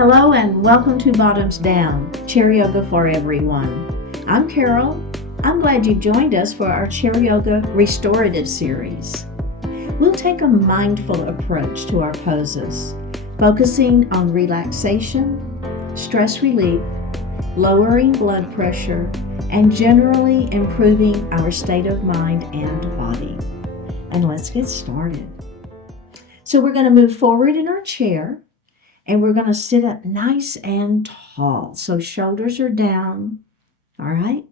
Hello and welcome to Bottoms Down, Chair Yoga for everyone. I'm Carol. I'm glad you joined us for our Chair Yoga Restorative series. We'll take a mindful approach to our poses, focusing on relaxation, stress relief, lowering blood pressure, and generally improving our state of mind and body. And let's get started. So we're going to move forward in our chair. And we're going to sit up nice and tall. So shoulders are down. All right.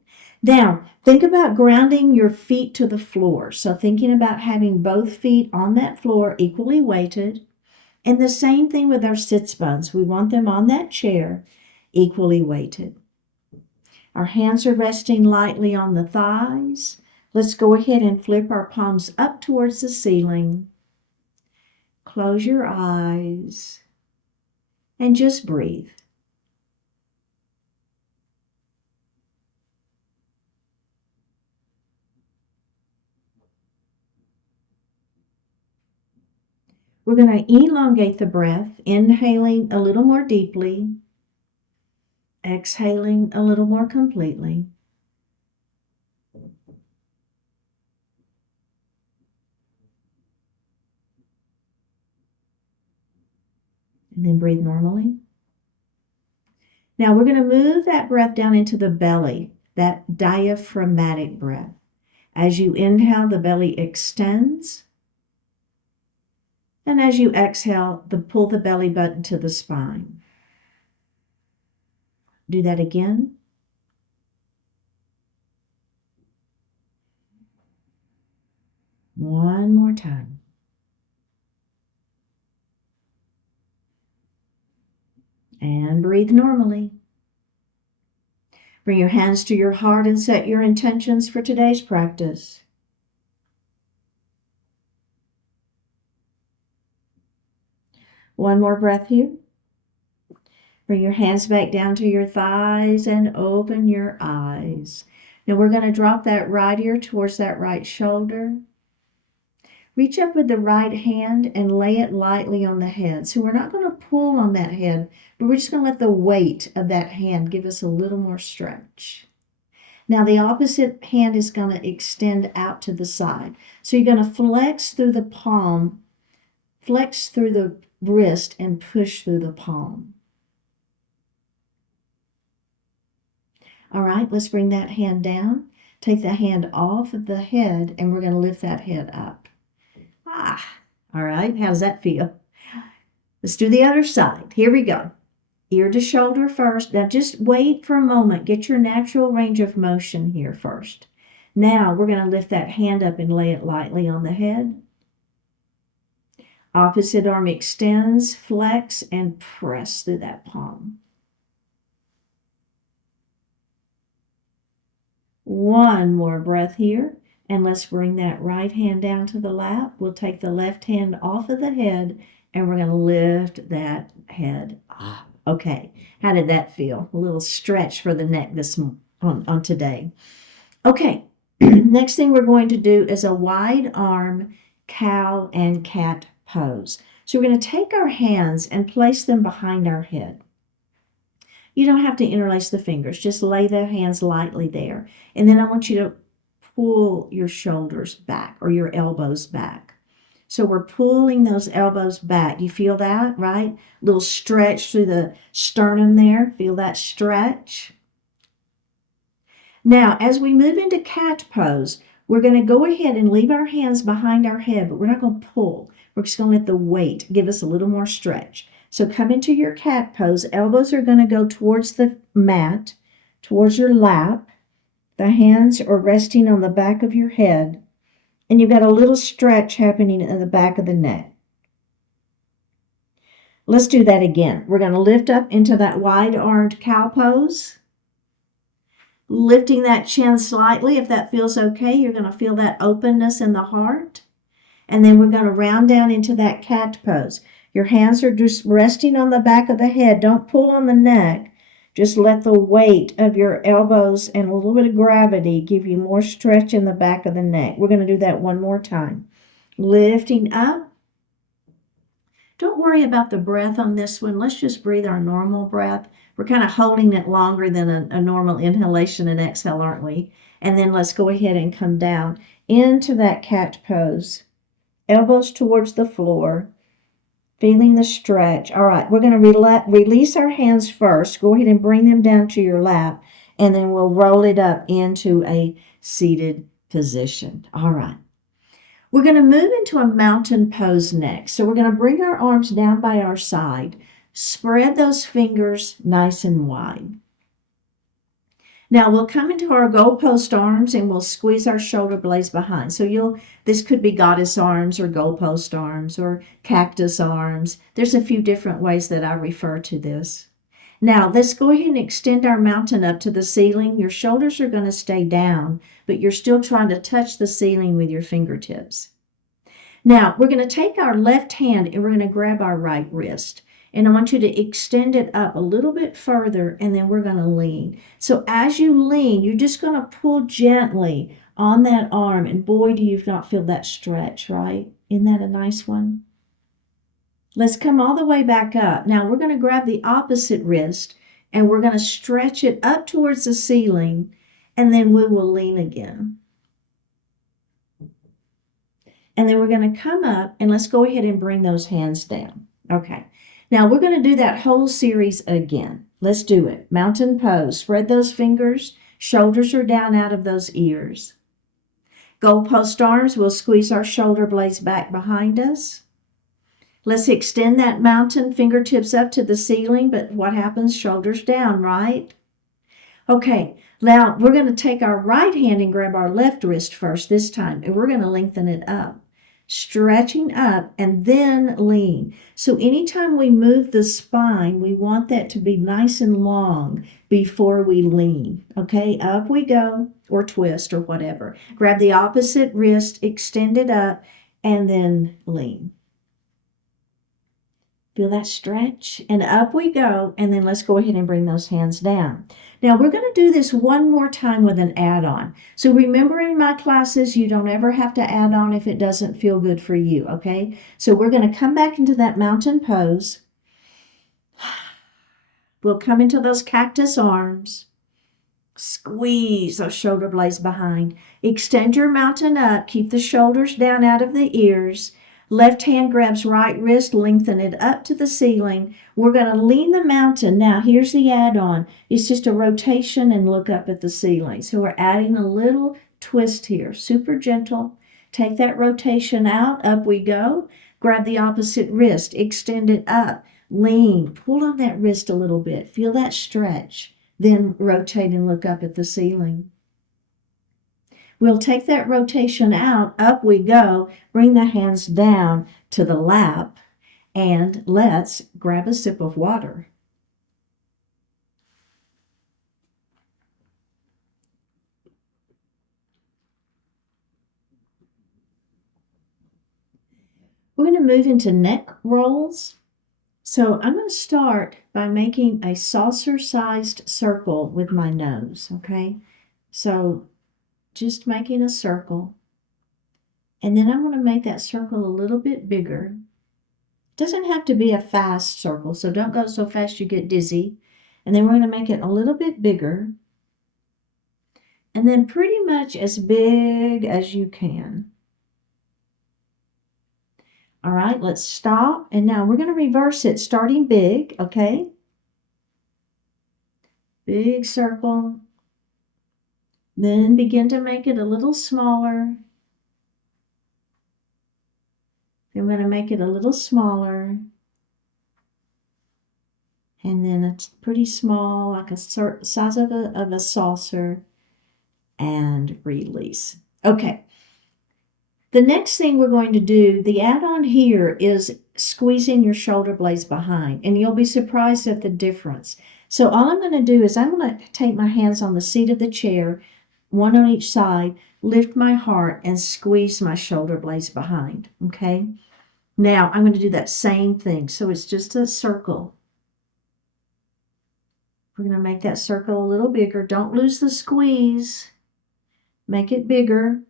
Now, think about grounding your feet to the floor. So thinking about having both feet on that floor equally weighted. And the same thing with our sits bones. We want them on that chair equally weighted. Our hands are resting lightly on the thighs. Let's go ahead and flip our palms up towards the ceiling. Close your eyes. And just breathe. We're going to elongate the breath, inhaling a little more deeply, exhaling a little more completely. And then breathe normally. Now we're going to move that breath down into the belly, that diaphragmatic breath. As you inhale, the belly extends. And as you exhale, pull the belly button to the spine. Do that again. One more time. And breathe normally. Bring your hands to your heart and set your intentions for today's practice. One more breath here. Bring your hands back down to your thighs and open your eyes. Now we're going to drop that right ear towards that right shoulder. Reach up with the right hand and lay it lightly on the head. So we're not going to pull on that head, but we're just going to let the weight of that hand give us a little more stretch. Now the opposite hand is going to extend out to the side. So you're going to flex through the palm, flex through the wrist, and push through the palm. All right, let's bring that hand down. Take the hand off of the head, and we're going to lift that head up. All right, how does that feel? Let's do the other side. Here we go. Ear to shoulder first. Now just wait for a moment. Get your natural range of motion here first. Now we're going to lift that hand up and lay it lightly on the head. Opposite arm extends, flex, and press through that palm. One more breath here. And let's bring that right hand down to the lap. We'll take the left hand off of the head and we're going to lift that head up. Okay, how did that feel? A little stretch for the neck on today. Okay, next thing we're going to do is a wide arm cow and cat pose. So we're going to take our hands and place them behind our head. You don't have to interlace the fingers. Just lay the hands lightly there. And then I want you to pull your shoulders back or your elbows back. So we're pulling those elbows back. You feel that, right? Little stretch through the sternum there. Feel that stretch? Now, as we move into cat pose, we're going to go ahead and leave our hands behind our head, but we're not going to pull. We're just going to let the weight give us a little more stretch. So come into your cat pose. Elbows are going to go towards the mat, towards your lap. The hands are resting on the back of your head, and you've got a little stretch happening in the back of the neck. Let's do that again. We're going to lift up into that wide-armed cow pose, lifting that chin slightly. If that feels okay, you're going to feel that openness in the heart. And then we're going to round down into that cat pose. Your hands are just resting on the back of the head. Don't pull on the neck. Just let the weight of your elbows and a little bit of gravity give you more stretch in the back of the neck. We're going to do that one more time. Lifting up Don't worry about the breath on this one. Let's just breathe our normal breath. We're kind of holding it longer than a normal inhalation and exhale, aren't we? And then let's go ahead and come down into that cat pose. Elbows towards the floor, feeling the stretch. All right, we're going to release our hands first. Go ahead and bring them down to your lap, and then we'll roll it up into a seated position. All right. We're going to move into a mountain pose next. So we're going to bring our arms down by our side. Spread those fingers nice and wide. Now we'll come into our goalpost arms and we'll squeeze our shoulder blades behind. So this could be goddess arms or goalpost arms or cactus arms. There's a few different ways that I refer to this. Now let's go ahead and extend our mountain up to the ceiling. Your shoulders are going to stay down, but you're still trying to touch the ceiling with your fingertips. Now we're going to take our left hand and we're going to grab our right wrist. And I want you to extend it up a little bit further, and then we're going to lean. So as you lean, you're just going to pull gently on that arm. And boy, do you not feel that stretch, right? Isn't that a nice one? Let's come all the way back up. Now we're going to grab the opposite wrist, and we're going to stretch it up towards the ceiling, and then we will lean again. And then we're going to come up, and let's go ahead and bring those hands down. Okay. Now we're going to do that whole series again. Let's do it. Mountain pose. Spread those fingers. Shoulders are down out of those ears. Goalpost arms. We'll squeeze our shoulder blades back behind us. Let's extend that mountain, fingertips up to the ceiling, but what happens? Shoulders down, right? Okay, now we're going to take our right hand and grab our left wrist first this time, and we're going to lengthen it up. Stretching up and then lean. So anytime we move the spine, we want that to be nice and long before we lean. Okay, up we go, or twist or whatever. Grab the opposite wrist, extend it up, and then lean. Feel that stretch? And up we go, and then let's go ahead and bring those hands down. Now we're going to do this one more time with an add-on. So remember in my classes, you don't ever have to add on if it doesn't feel good for you, okay? So we're going to come back into that mountain pose. We'll come into those cactus arms. Squeeze those shoulder blades behind. Extend your mountain up. Keep the shoulders down out of the ears. Left hand grabs right wrist, lengthen it up to the ceiling. We're going to lean the mountain. Now, here's the add-on. It's just a rotation and look up at the ceiling. So we're adding a little twist here. Super gentle. Take that rotation out. Up we go. Grab the opposite wrist. Extend it up. Lean. Pull on that wrist a little bit. Feel that stretch. Then rotate and look up at the ceiling. We'll take that rotation out, up we go, bring the hands down to the lap, and let's grab a sip of water. We're going to move into neck rolls. So I'm going to start by making a saucer-sized circle with my nose, okay? So just making a circle, and then I'm going to make that circle a little bit bigger. It doesn't have to be a fast circle, so don't go so fast you get dizzy. And then we're going to make it a little bit bigger, and then pretty much as big as you can. All right, let's stop, and now we're going to reverse it, starting big, okay? Big circle. Then begin to make it a little smaller. Then we're going to make it a little smaller. And then it's pretty small, like a size of a saucer. And release. Okay. The next thing we're going to do, the add-on here is squeezing your shoulder blades behind. And you'll be surprised at the difference. So all I'm going to do is I'm going to take my hands on the seat of the chair, one on each side, lift my heart, and squeeze my shoulder blades behind, okay? Now, I'm going to do that same thing. So it's just a circle. We're going to make that circle a little bigger. Don't lose the squeeze. Make it bigger.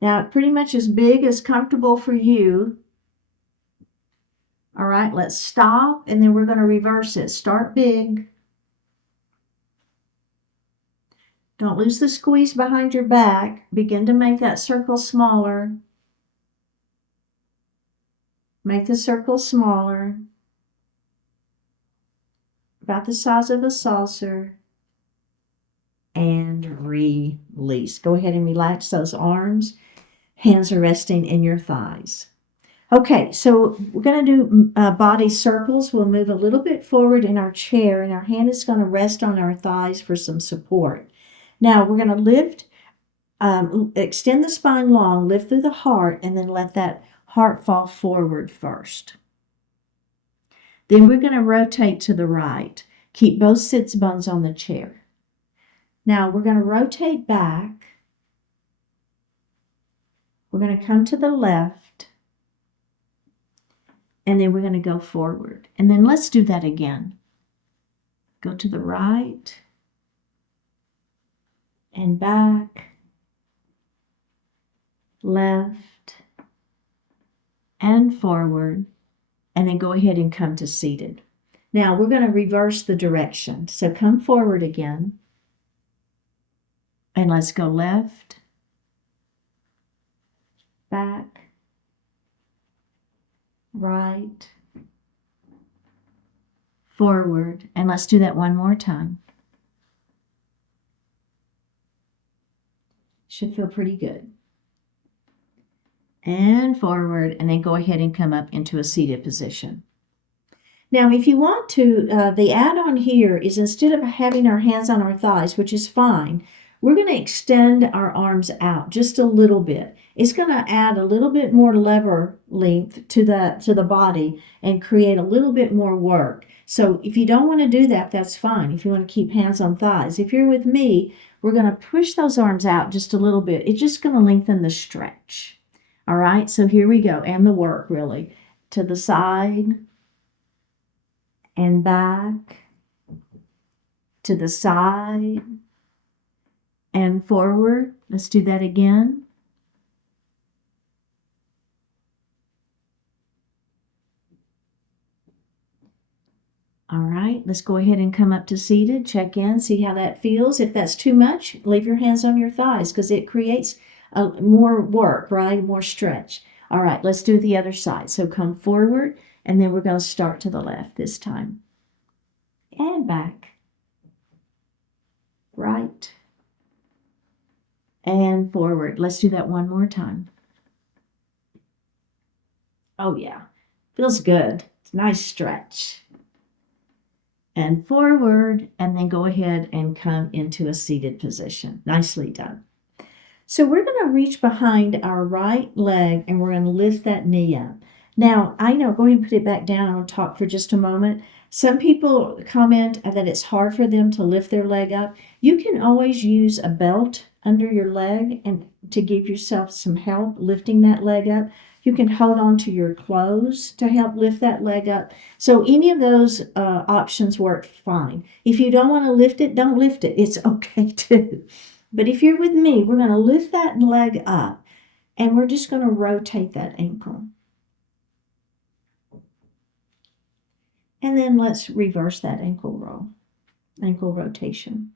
Now, pretty much as big as comfortable for you. All right, let's stop, and then we're going to reverse it. Start big. Don't lose the squeeze behind your back. Begin to make that circle smaller. Make the circle smaller. About the size of a saucer. And release. Go ahead and relax those arms. Hands are resting in your thighs. Okay, so we're going to do body circles. We'll move a little bit forward in our chair, and our hand is going to rest on our thighs for some support. Now, we're going to lift, extend the spine long, lift through the heart, and then let that heart fall forward first. Then we're going to rotate to the right. Keep both sits bones on the chair. Now, we're going to rotate back. We're going to come to the left. And then we're going to go forward. And then let's do that again. Go to the right and back, left and forward, and then go ahead and come to seated. Now we're going to reverse the direction. So come forward again, and let's go left, back, right, forward, and let's do that one more time. Should feel pretty good. And forward, and then go ahead and come up into a seated position. Now, if you want to, the add-on here is instead of having our hands on our thighs, which is fine, we're going to extend our arms out just a little bit. It's going to add a little bit more lever length to the body and create a little bit more work. So if you don't want to do that, that's fine. If you want to keep hands on thighs. If you're with me, we're going to push those arms out just a little bit. It's just going to lengthen the stretch. All right, so here we go. And the work, really. To the side and back. To the side and forward. Let's do that again. All right, let's go ahead and come up to seated. Check in, see how that feels. If that's too much, leave your hands on your thighs because it creates more work, right? More stretch. All right, let's do the other side. So come forward, and then we're going to start to the left this time. And back. Right. And forward. Let's do that one more time. Oh, yeah. Feels good. It's a nice stretch. And forward, and then go ahead and come into a seated position. Nicely done. So we're going to reach behind our right leg, and we're going to lift that knee up. Now, I know, go ahead and put it back down. I'll talk for just a moment. Some people comment that it's hard for them to lift their leg up. You can always use a belt under your leg and to give yourself some help lifting that leg up. You can hold on to your clothes to help lift that leg up. So any of those options work fine. If you don't want to lift it, don't lift it. It's okay too. But if you're with me, we're going to lift that leg up, and we're just going to rotate that ankle. And then let's reverse that ankle rotation.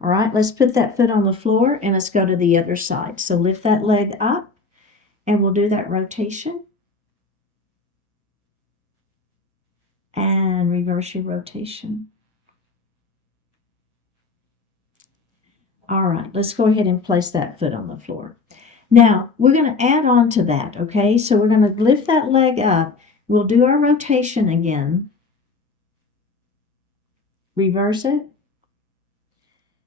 All right, let's put that foot on the floor, and let's go to the other side. So lift that leg up, and we'll do that rotation. And reverse your rotation. All right, let's go ahead and place that foot on the floor. Now, we're going to add on to that, okay? So we're going to lift that leg up. We'll do our rotation again. Reverse it.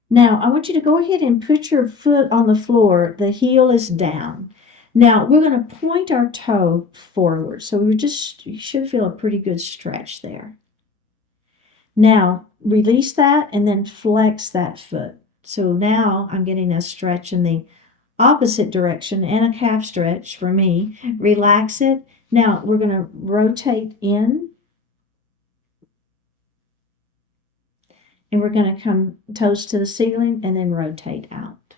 Now, I want you to go ahead and put your foot on the floor. The heel is down. Now, we're going to point our toe forward. So you should feel a pretty good stretch there. Now, release that and then flex that foot. So now I'm getting a stretch in the opposite direction and a calf stretch for me. Relax it. Now we're going to rotate in. And we're going to come toes to the ceiling and then rotate out.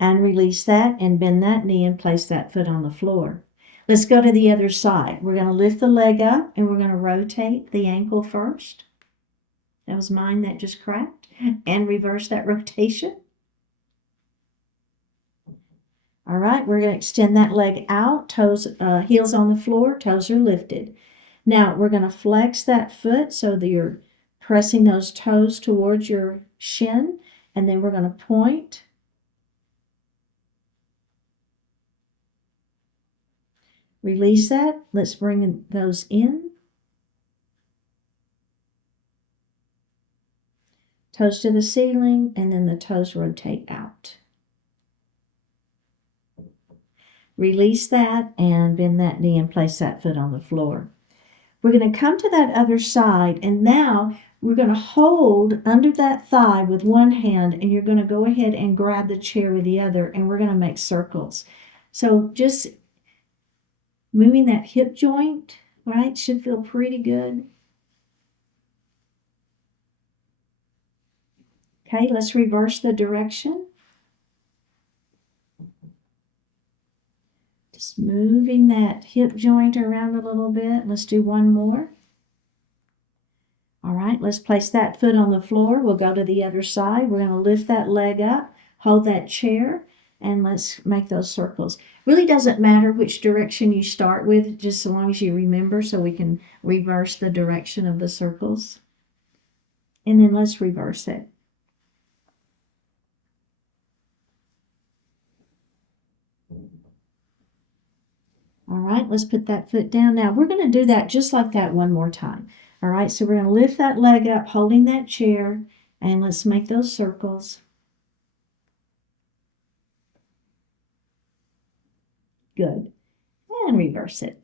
And release that and bend that knee and place that foot on the floor. Let's go to the other side. We're going to lift the leg up and we're going to rotate the ankle first. That was mine that just cracked. And reverse that rotation. All right, we're going to extend that leg out, toes, heels on the floor, toes are lifted. Now we're going to flex that foot so that you're pressing those toes towards your shin, and then we're going to point. Release that. Let's bring those in. Toes to the ceiling, and then the toes rotate out. Release that and bend that knee and place that foot on the floor. We're going to come to that other side, and now we're going to hold under that thigh with one hand, and you're going to go ahead and grab the chair with the other, and we're going to make circles. So just moving that hip joint, right, should feel pretty good. Okay, let's reverse the direction. Just moving that hip joint around a little bit. Let's do one more. All right, let's place that foot on the floor. We'll go to the other side. We're going to lift that leg up, hold that chair, and let's make those circles. Really doesn't matter which direction you start with, just so long as you remember, so we can reverse the direction of the circles. And then let's reverse it. All right, let's put that foot down. Now, we're going to do that just like that one more time. All right, so we're going to lift that leg up, holding that chair, and let's make those circles. Good. And reverse it.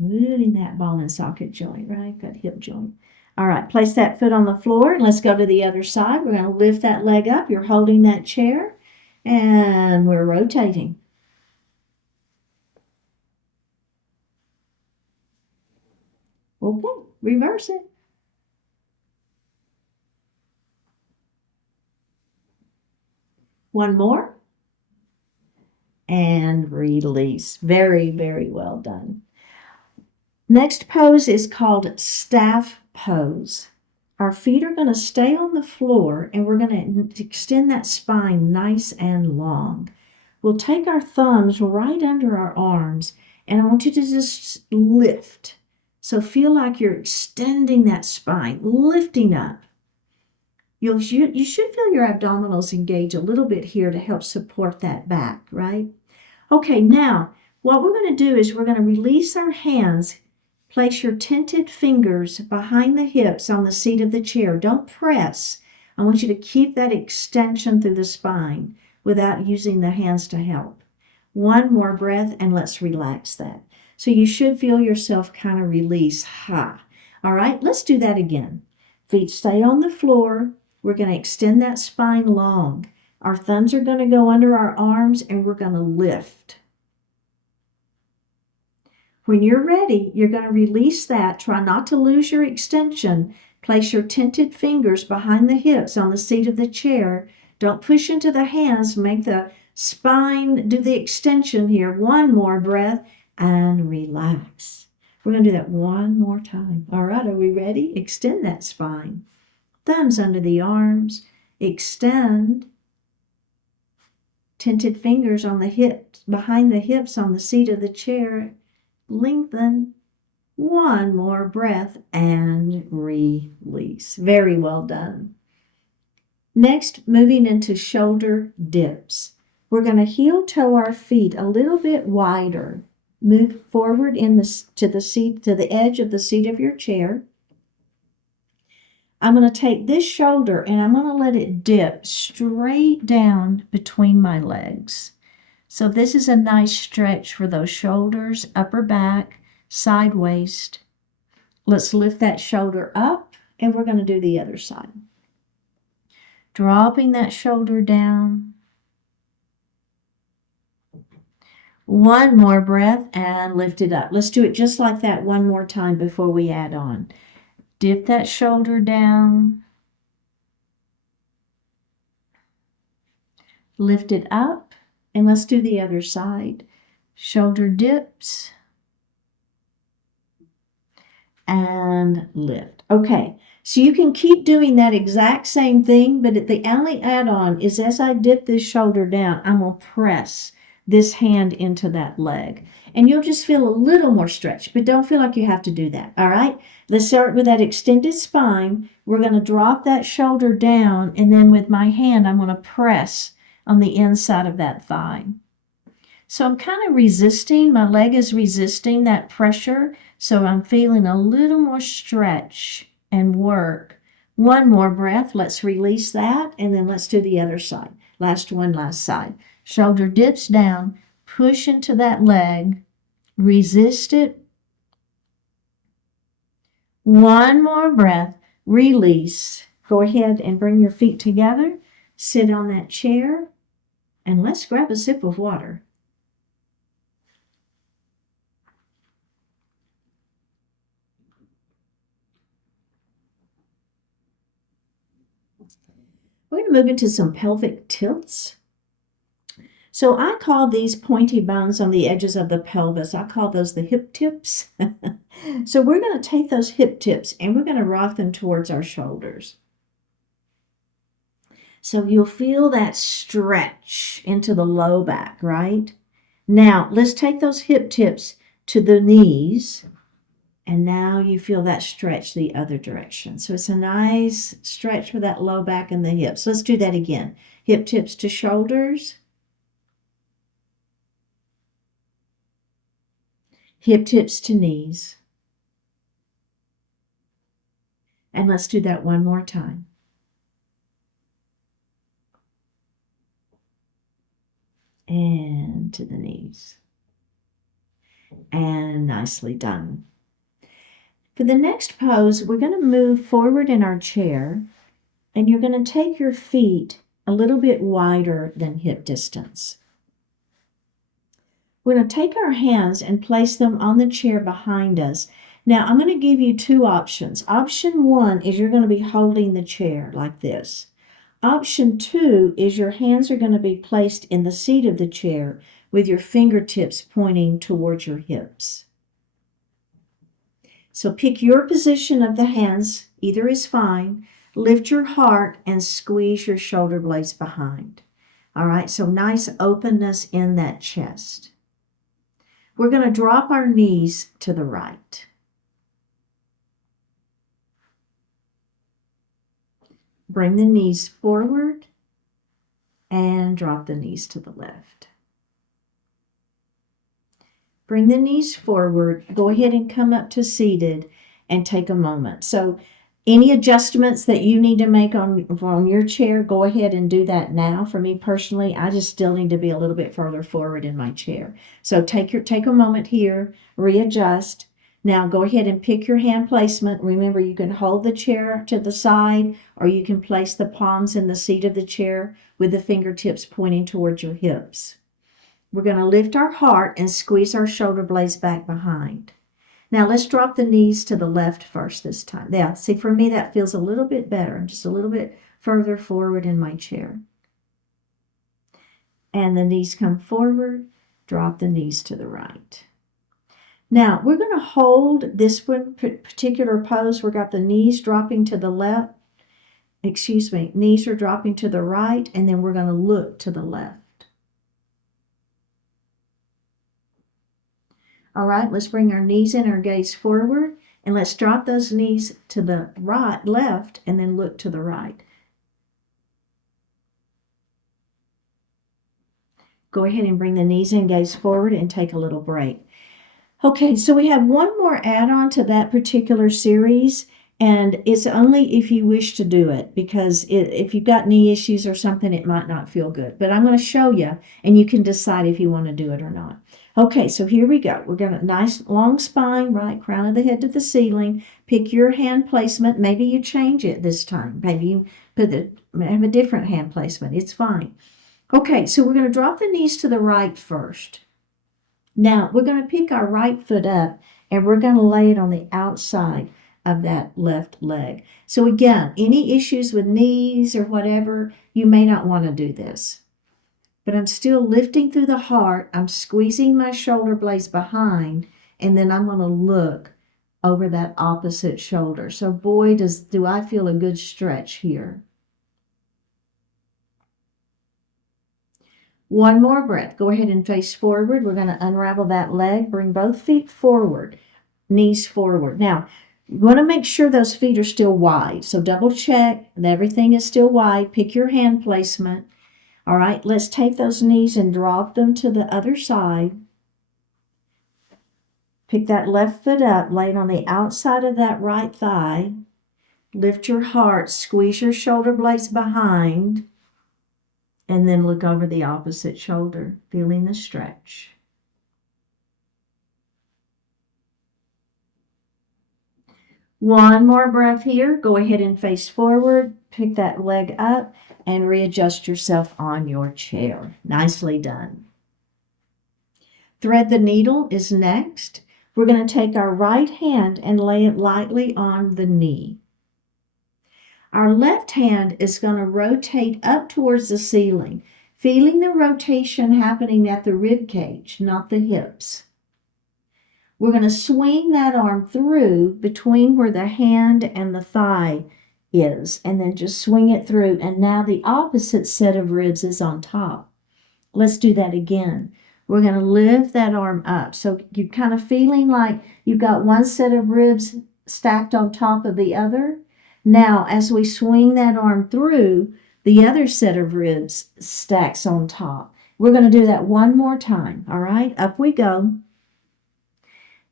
Moving that ball and socket joint, right? That hip joint. All right, place that foot on the floor, and let's go to the other side. We're going to lift that leg up. You're holding that chair. And we're rotating. Okay, reverse it. One more. And release. Very, very well done. Next pose is called staff pose. Our feet are going to stay on the floor, and we're going to extend that spine nice and long. We'll take our thumbs right under our arms, and I want you to just lift. So feel like you're extending that spine, lifting up. You should feel your abdominals engage a little bit here to help support that back, right? Okay, now what we're going to do is we're going to release our hands. Place your tented fingers behind the hips on the seat of the chair. Don't press. I want you to keep that extension through the spine without using the hands to help. One more breath, and let's relax that. So you should feel yourself kind of release. Ha. All right, let's do that again. Feet stay on the floor. We're going to extend that spine long. Our thumbs are going to go under our arms, and we're going to lift. When you're ready, you're going to release that. Try not to lose your extension. Place your tented fingers behind the hips on the seat of the chair. Don't push into the hands. Make the spine do the extension here. One more breath and relax. We're going to do that one more time. All right, are we ready? Extend that spine. Thumbs under the arms. Extend. Tented fingers on the hips, behind the hips on the seat of the chair. Lengthen. One more breath and release. Very well done. Next, moving into shoulder dips. We're going to heel toe our feet a little bit wider. Move forward to the edge of the seat of your chair. I'm going to take this shoulder and I'm going to let it dip straight down between my legs. So this is a nice stretch for those shoulders, upper back, side waist. Let's lift that shoulder up, and we're going to do the other side. Dropping that shoulder down. One more breath and lift it up. Let's do it just like that one more time before we add on. Dip that shoulder down. Lift it up, and let's do the other side. Shoulder dips and lift. Okay, so you can keep doing that exact same thing, but the only add-on is as I dip this shoulder down, I'm going to press this hand into that leg. And you'll just feel a little more stretch, but don't feel like you have to do that. All right, let's start with that extended spine. We're going to drop that shoulder down, and then with my hand, I'm going to press on the inside of that thigh. So I'm kind of resisting, my leg is resisting that pressure, so I'm feeling a little more stretch and work. One more breath, let's release that, and then let's do the other side. Last one, last side. Shoulder dips down, push into that leg, resist it. One more breath, release. Go ahead and bring your feet together, sit on that chair, and let's grab a sip of water. We're going to move into some pelvic tilts. So I call these pointy bones on the edges of the pelvis, I call those the hip tips. So we're going to take those hip tips and we're going to rock them towards our shoulders. So you'll feel that stretch into the low back, right? Now let's take those hip tips to the knees. And now you feel that stretch the other direction. So it's a nice stretch for that low back and the hips. Let's do that again. Hip tips to shoulders. Hip tips to knees. And let's do that one more time. And to the knees. And nicely done. For the next pose, we're going to move forward in our chair, and you're going to take your feet a little bit wider than hip distance. We're going to take our hands and place them on the chair behind us. Now, I'm going to give you two options. Option one is you're going to be holding the chair like this. Option two is your hands are going to be placed in the seat of the chair with your fingertips pointing towards your hips. So pick your position of the hands, either is fine. Lift your heart and squeeze your shoulder blades behind. All right, so nice openness in that chest. We're going to drop our knees to the right. Bring the knees forward and drop the knees to the left. Bring the knees forward. Go ahead and come up to seated and take a moment. So any adjustments that you need to make on your chair, go ahead and do that now. For me personally, I just still need to be a little bit further forward in my chair. So take a moment here, readjust. Now go ahead and pick your hand placement. Remember, you can hold the chair to the side, or you can place the palms in the seat of the chair with the fingertips pointing towards your hips. We're going to lift our heart and squeeze our shoulder blades back behind. Now let's drop the knees to the left first this time. Yeah, see, for me that feels a little bit better. I'm just a little bit further forward in my chair. And the knees come forward, drop the knees to the right. Now we're going to hold this one particular pose. We've got the knees dropping to the left. Knees are dropping to the right, and then we're going to look to the left. All right, let's bring our knees in, our gaze forward, and let's drop those knees to the right, left, and then look to the right. Go ahead and bring the knees in, gaze forward, and take a little break. Okay, so we have one more add-on to that particular series, and it's only if you wish to do it, because if you've got knee issues or something, it might not feel good. But I'm going to show you, and you can decide if you want to do it or not. Okay, so here we go. We're going to nice long spine, right, crown of the head to the ceiling. Pick your hand placement. Maybe you change it this time. Maybe you have a different hand placement. It's fine. Okay, so we're going to drop the knees to the right first. Now, we're going to pick our right foot up, and we're going to lay it on the outside of that left leg. So again, any issues with knees or whatever, you may not want to do this. but I'm still lifting through the heart. I'm squeezing my shoulder blades behind, and then I'm going to look over that opposite shoulder. So boy, do I feel a good stretch here. One more breath. Go ahead and face forward. We're going to unravel that leg. Bring both feet forward, knees forward. Now, you want to make sure those feet are still wide. So double check that everything is still wide. Pick your hand placement. All right, let's take those knees and drop them to the other side. Pick that left foot up, lay it on the outside of that right thigh. Lift your heart, squeeze your shoulder blades behind, and then look over the opposite shoulder, feeling the stretch. One more breath here. Go ahead and face forward. Pick that leg up and readjust yourself on your chair. Nicely done. Thread the needle is next. We're going to take our right hand and lay it lightly on the knee. Our left hand is going to rotate up towards the ceiling, feeling the rotation happening at the rib cage, not the hips. We're going to swing that arm through between where the hand and the thigh is, and then just swing it through. And now the opposite set of ribs is on top. Let's do that again. We're going to lift that arm up. So you're kind of feeling like you've got one set of ribs stacked on top of the other. Now, as we swing that arm through, the other set of ribs stacks on top. We're going to do that one more time. All right, up we go.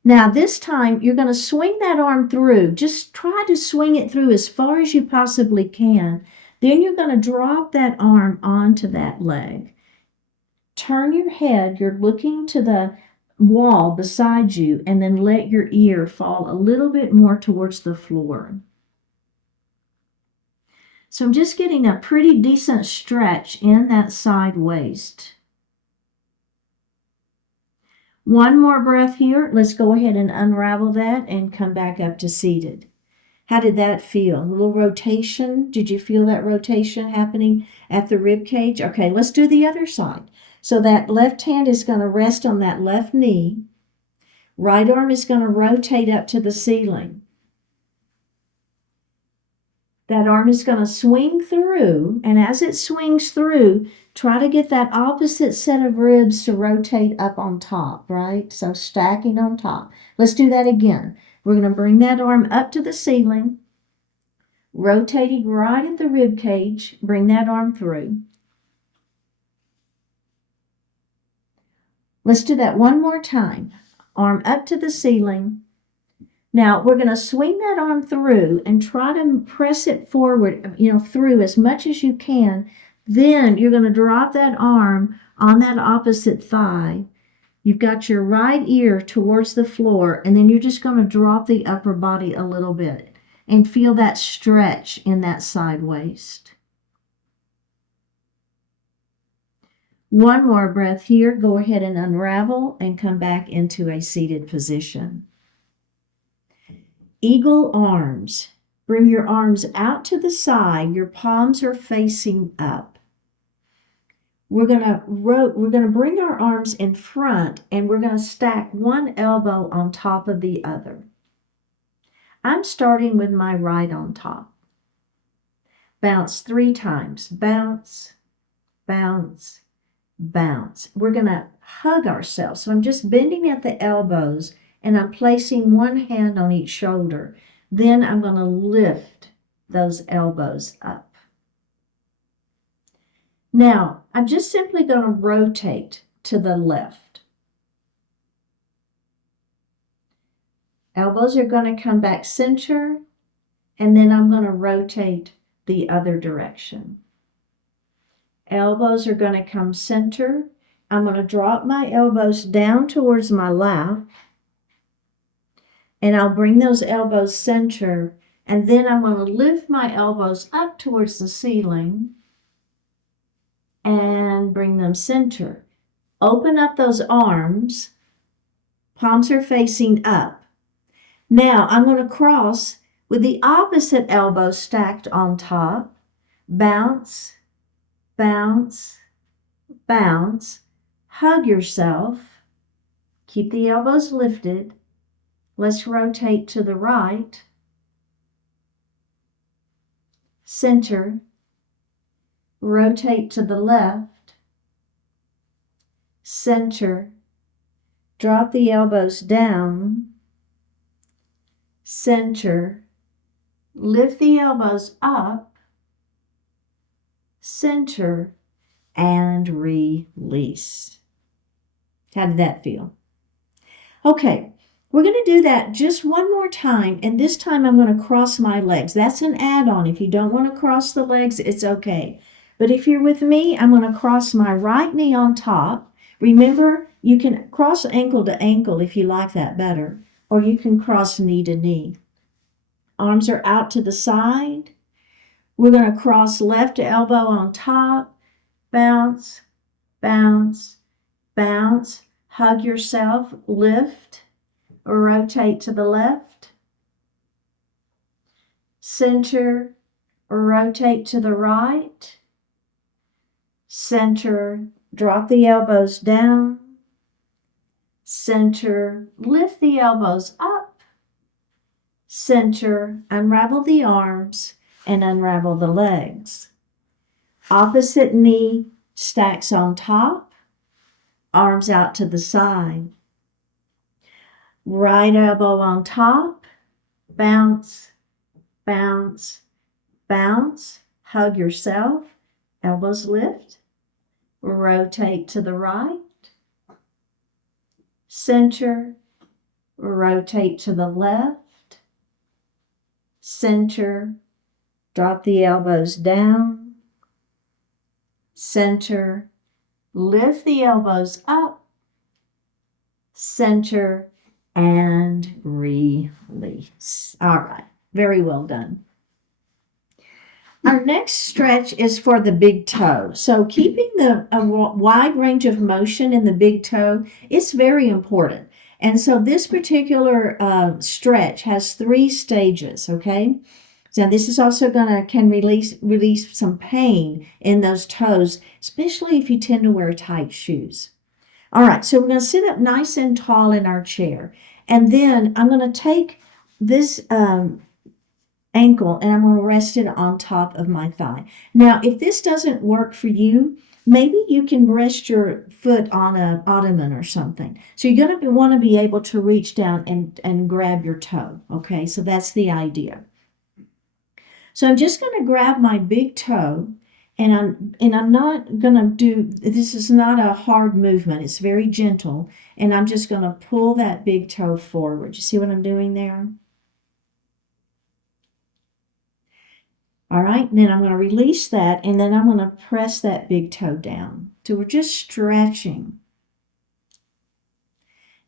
Now, this time, you're going to swing that arm through. Just try to swing it through as far as you possibly can. Then you're going to drop that arm onto that leg. Turn your head. You're looking to the wall beside you, and then let your ear fall a little bit more towards the floor. So I'm just getting a pretty decent stretch in that side waist. One more breath here. Let's go ahead and unravel that and come back up to seated. How did that feel? A little rotation? Did you feel that rotation happening at the rib cage? Okay, let's do the other side. So that left hand is going to rest on that left knee. Right arm is going to rotate up to the ceiling. That arm is going to swing through, and as it swings through, try to get that opposite set of ribs to rotate up on top, right? So stacking on top. Let's do that again. We're going to bring that arm up to the ceiling, rotating right at the rib cage. Bring that arm through. Let's do that one more time. Arm up to the ceiling. Now, we're going to swing that arm through and try to press it forward, through as much as you can. Then you're going to drop that arm on that opposite thigh. You've got your right ear towards the floor, and then you're just going to drop the upper body a little bit and feel that stretch in that side waist. One more breath here. Go ahead and unravel and come back into a seated position. Eagle arms. Bring your arms out to the side. Your palms are facing up. We're going to bring our arms in front, and we're going to stack one elbow on top of the other. I'm starting with my right on top. Bounce 3 times. Bounce, bounce, bounce. We're going to hug ourselves. So I'm just bending at the elbows, and I'm placing one hand on each shoulder. Then I'm going to lift those elbows up. Now, I'm just simply going to rotate to the left. Elbows are going to come back center, and then I'm going to rotate the other direction. Elbows are going to come center. I'm going to drop my elbows down towards my lap, and I'll bring those elbows center, and then I'm going to lift my elbows up towards the ceiling and bring them center. Open up those arms. Palms are facing up. Now I'm going to cross with the opposite elbow stacked on top. Bounce, bounce, bounce, hug yourself, keep the elbows lifted. Let's rotate to the right, center, rotate to the left, center, drop the elbows down, center, lift the elbows up, center, and release. How did that feel? Okay, we're going to do that just one more time, and this time I'm going to cross my legs. That's an add-on. If you don't want to cross the legs, it's okay. But if you're with me, I'm going to cross my right knee on top. Remember, you can cross ankle to ankle if you like that better, or you can cross knee to knee. Arms are out to the side. We're going to cross left elbow on top, bounce, bounce, bounce. Hug yourself, lift, or rotate to the left, center, or rotate to the right, center, drop the elbows down, center, lift the elbows up, center, unravel the arms, and unravel the legs. Opposite knee stacks on top, arms out to the side. Right elbow on top, bounce, bounce, bounce. Hug yourself, elbows lift, rotate to the right, center, rotate to the left, center, drop the elbows down, center, lift the elbows up, center, and release. All right, very well done. Our next stretch is for the big toe. So keeping a wide range of motion in the big toe is very important. And so this particular stretch has 3 stages, okay? So this is also can release some pain in those toes, especially if you tend to wear tight shoes. All right, so we're going to sit up nice and tall in our chair. And then I'm going to take this ankle and I'm going to rest it on top of my thigh. Now, if this doesn't work for you, maybe you can rest your foot on an ottoman or something. So you're going to want to be able to reach down and grab your toe. Okay, so that's the idea. So I'm just going to grab my big toe, and I'm not going to do, this is not a hard movement. It's very gentle, and I'm just going to pull that big toe forward. You see what I'm doing there? All right, and then I'm going to release that, and then I'm going to press that big toe down. So we're just stretching.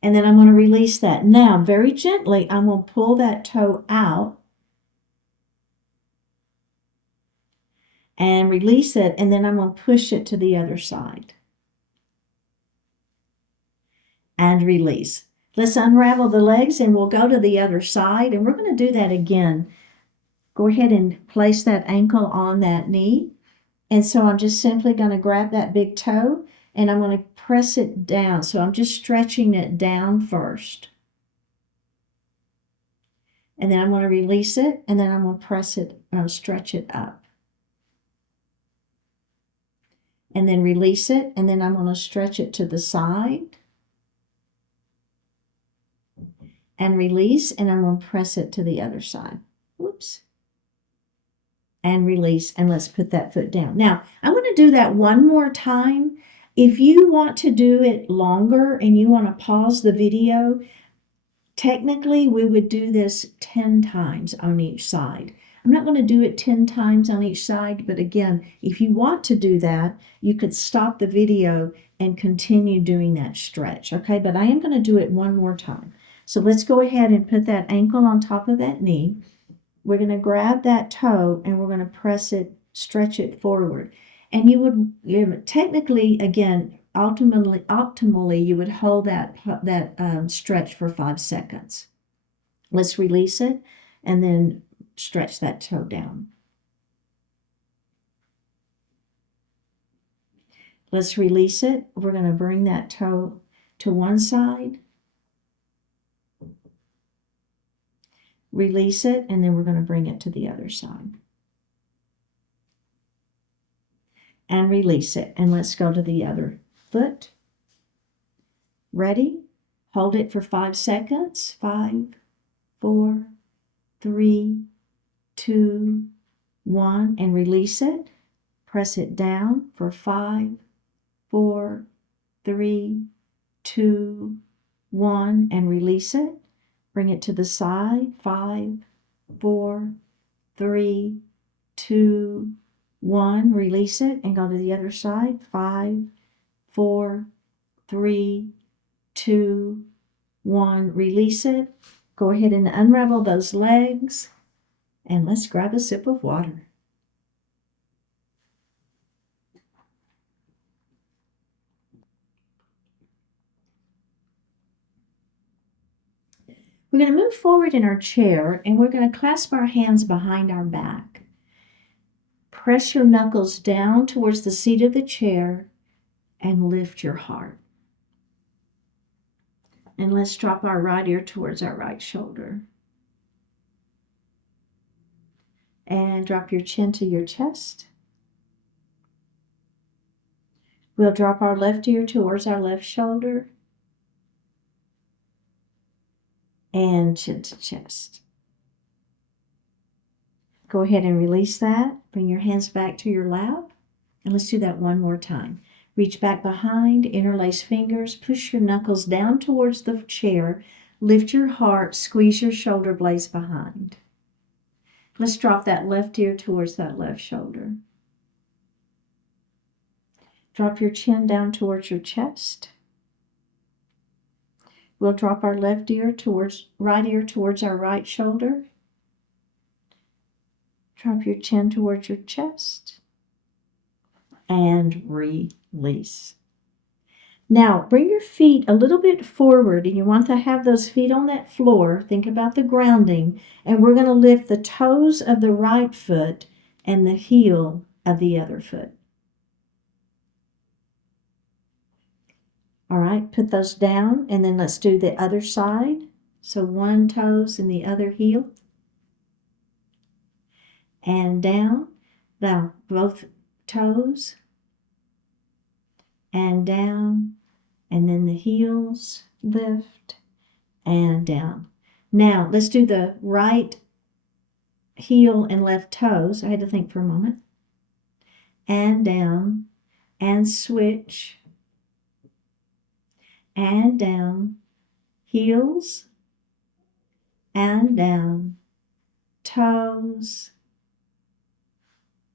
And then I'm going to release that. Now, very gently, I'm going to pull that toe out and release it, and then I'm going to push it to the other side. And release. Let's unravel the legs, and we'll go to the other side, and we're going to do that again. Go ahead and place that ankle on that knee. And so I'm just simply going to grab that big toe, and I'm going to press it down. So I'm just stretching it down first. And then I'm going to release it, and then I'm going to press it, stretch it up. And then release it, and then I'm going to stretch it to the side. And release, and I'm going to press it to the other side. Whoops. And release, and let's put that foot down. Now, I'm going to do that one more time. If you want to do it longer and you want to pause the video, technically we would do this 10 times on each side. I'm not going to do it 10 times on each side, but again, if you want to do that, you could stop the video and continue doing that stretch, okay? But I am going to do it one more time. So let's go ahead and put that ankle on top of that knee. We're going to grab that toe and we're going to press it, stretch it forward. And you would technically, again, optimally, you would hold that stretch for 5 seconds. Let's release it and then stretch that toe down. Let's release it. We're going to bring that toe to one side. Release it, and then we're going to bring it to the other side. And release it. And let's go to the other foot. Ready? Hold it for 5 seconds. 5, 4, 3, 2, 1, and release it. Press it down for 5, 4, 3, 2, 1, and release it. Bring it to the side. 5, 4, 3, 2, 1. Release it and go to the other side. 5, 4, 3, 2, 1. Release it. Go ahead and unravel those legs. And let's grab a sip of water. We're going to move forward in our chair, and we're going to clasp our hands behind our back. Press your knuckles down towards the seat of the chair and lift your heart. And let's drop our right ear towards our right shoulder. And drop your chin to your chest. We'll drop our left ear towards our left shoulder. And chin to chest. Go ahead and release that. Bring your hands back to your lap. And let's do that one more time. Reach back behind, interlace fingers, push your knuckles down towards the chair, lift your heart, squeeze your shoulder blades behind. Let's drop that left ear towards that left shoulder. Drop your chin down towards your chest. We'll drop our left ear towards right ear towards our right shoulder. Drop your chin towards your chest. And release. Now, bring your feet a little bit forward, and you want to have those feet on that floor. Think about the grounding, and we're going to lift the toes of the right foot and the heel of the other foot. All right, put those down, and then let's do the other side. So one toes and the other heel. And down. Now, both toes. And down. And then the heels lift and down. Now, let's do the right heel and left toes. I had to think for a moment. And down. And switch. And down, heels, and down, toes,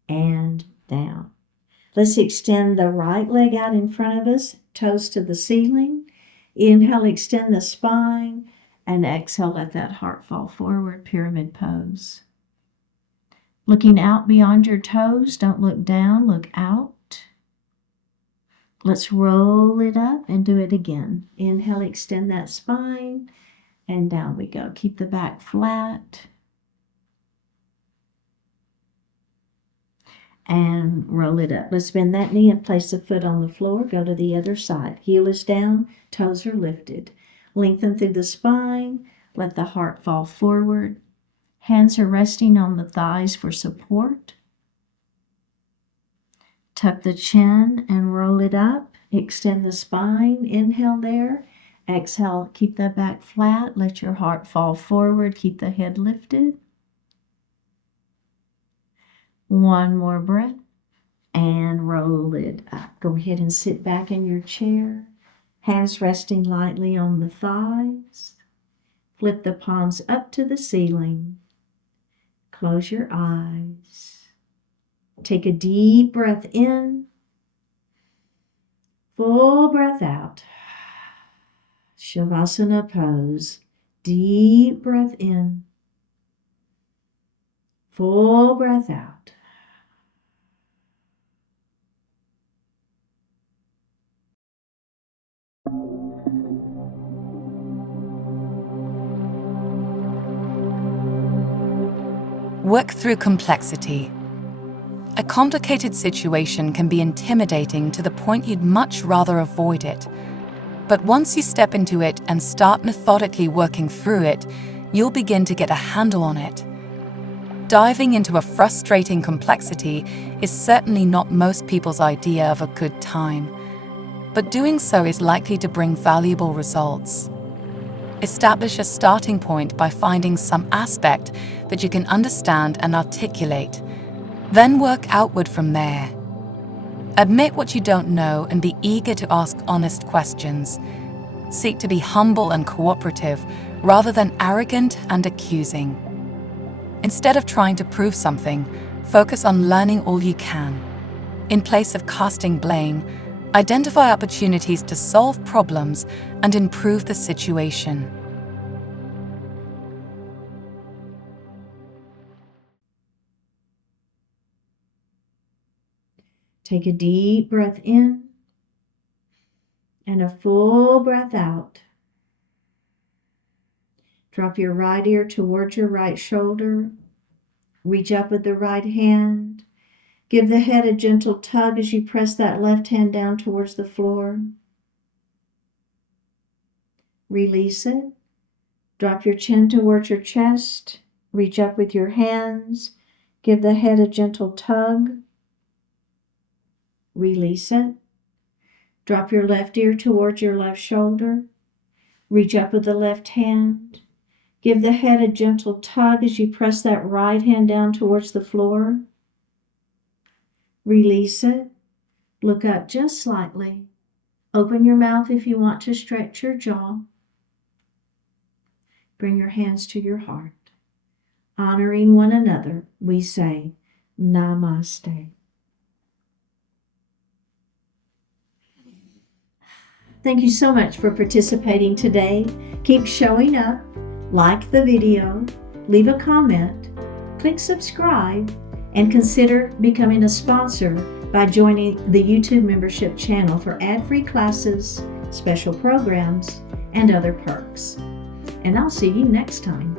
and down. Let's extend the right leg out in front of us, toes to the ceiling. Inhale, extend the spine, and exhale, let that heart fall forward, pyramid pose. Looking out beyond your toes, don't look down, look out. Let's roll it up and do it again. Inhale, extend that spine, and down we go. Keep the back flat. And roll it up. Let's bend that knee and place the foot on the floor. Go to the other side. Heel is down, toes are lifted. Lengthen through the spine. Let the heart fall forward. Hands are resting on the thighs for support. Tuck the chin and roll it up. Extend the spine. Inhale there. Exhale, keep that back flat. Let your heart fall forward. Keep the head lifted. One more breath. And roll it up. Go ahead and sit back in your chair. Hands resting lightly on the thighs. Flip the palms up to the ceiling. Close your eyes. Take a deep breath in, full breath out. Shavasana pose. Deep breath in, full breath out. Work through complexity. A complicated situation can be intimidating to the point you'd much rather avoid it. But once you step into it and start methodically working through it, you'll begin to get a handle on it. Diving into a frustrating complexity is certainly not most people's idea of a good time, but doing so is likely to bring valuable results. Establish a starting point by finding some aspect that you can understand and articulate, then work outward from there. Admit what you don't know and be eager to ask honest questions. Seek to be humble and cooperative rather than arrogant and accusing. Instead of trying to prove something, focus on learning all you can. In place of casting blame, identify opportunities to solve problems and improve the situation. Take a deep breath in and a full breath out. Drop your right ear towards your right shoulder. Reach up with the right hand. Give the head a gentle tug as you press that left hand down towards the floor. Release it. Drop your chin towards your chest. Reach up with your hands. Give the head a gentle tug. Release it. Drop your left ear towards your left shoulder. Reach up with the left hand. Give the head a gentle tug as you press that right hand down towards the floor. Release it. Look up just slightly. Open your mouth if you want to stretch your jaw. Bring your hands to your heart. Honoring one another, we say, Namaste. Thank you so much for participating today. Keep showing up, like the video, leave a comment, click subscribe, and consider becoming a sponsor by joining the YouTube membership channel for ad-free classes, special programs, and other perks. And I'll see you next time.